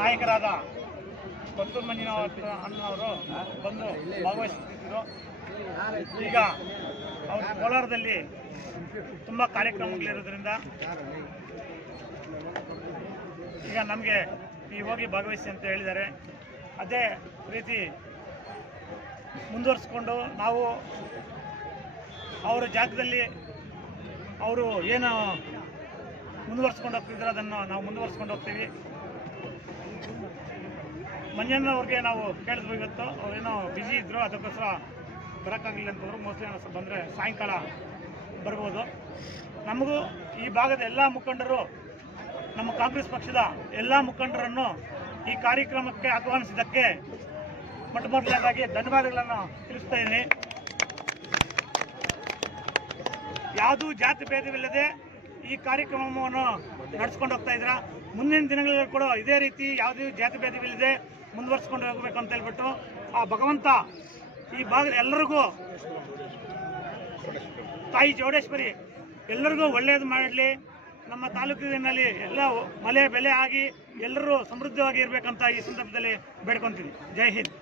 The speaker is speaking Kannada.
ನಾಯಕರಾದ ಕೊತ್ತೂರು ಮಂಜುನಾಥ ಅಣ್ಣವರು ಬಂದು ಭಾಗವಹಿಸುತ್ತಿದ್ದರು ಈಗ ಅವರು ಕೋಲಾರದಲ್ಲಿ ತುಂಬ ಕಾರ್ಯಕ್ರಮಗಳಿರೋದ್ರಿಂದ ಈಗ ನಮಗೆ ಈ ಹೋಗಿ ಭಾಗವಹಿಸಿ ಅಂತ ಹೇಳಿದ್ದಾರೆ. ಅದೇ ರೀತಿ ಮುಂದುವರಿಸ್ಕೊಂಡು ನಾವು ಅವರ ಜಾಗದಲ್ಲಿ ಅವರು ಏನು ಮುಂದುವರ್ಸ್ಕೊಂಡು ಹೋಗ್ತಿದ್ರು ಅದನ್ನು ನಾವು ಮುಂದುವರ್ಸ್ಕೊಂಡು ಹೋಗ್ತೀವಿ. ಮಂಜಣ್ಣವ್ರಿಗೆ ನಾವು ಕೇಳಿಸ್ಬೇಕಿತ್ತು ಅವ್ರೇನೋ ಬ್ಯುಸಿ ಇದ್ರು, ಅದಕ್ಕೋಸ್ಕರ ಬರೋಕ್ಕಾಗಲಿಲ್ಲ ಅಂತಂದ್ರು ಮೋಸ್ಟ್ಲಿ ಬಂದರೆ ಸಾಯಂಕಾಲ ಬರ್ಬೋದು. ನಮಗೂ ಈ ಭಾಗದ ಎಲ್ಲ ಮುಖಂಡರು, ನಮ್ಮ ಕಾಂಗ್ರೆಸ್ ಪಕ್ಷದ ಎಲ್ಲ ಮುಖಂಡರನ್ನು ಈ ಕಾರ್ಯಕ್ರಮಕ್ಕೆ ಆಹ್ವಾನಿಸಿದ್ದಕ್ಕೆ ಮೊಟ್ಟ ಮೊದಲನೇದಾಗಿ ಧನ್ಯವಾದಗಳನ್ನು ತಿಳಿಸ್ತಾ ಇದ್ದೀನಿ. ಯಾವುದೂ ಜಾತಿ ಭೇದವಿಲ್ಲದೆ ಈ ಕಾರ್ಯಕ್ರಮವನ್ನು ನಡೆಸ್ಕೊಂಡು ಹೋಗ್ತಾ ಇದ್ದೀರಾ? ಮುಂದಿನ ದಿನಗಳಲ್ಲಿ ಕೂಡ ಇದೇ ರೀತಿ ಯಾವುದೇ ಜಾತಿ ಭೇದವಿಲ್ಲದೆ ಮುಂದುವರ್ಸ್ಕೊಂಡು ಹೋಗ್ಬೇಕು ಅಂತ ಹೇಳ್ಬಿಟ್ಟು ಆ ಭಗವಂತ ಈ ಭಾಗದ ಎಲ್ಲರಿಗೂ ತಾಯಿ ಚೌಡೇಶ್ವರಿ ಎಲ್ಲರಿಗೂ ಒಳ್ಳೆಯದು ಮಾಡಲಿ ನಮ್ಮ ತಾಲೂಕಿನಲ್ಲಿ ಎಲ್ಲ ಮಲೆ ಬೆಲೆ ಆಗಿ ಎಲ್ಲರೂ ಸಮೃದ್ಧವಾಗಿ ಇರಬೇಕಂತ ಈ ಸಂದರ್ಭದಲ್ಲಿ ಬೇಡ್ಕೊತೀನಿ. ಜೈ ಹಿಂದ್.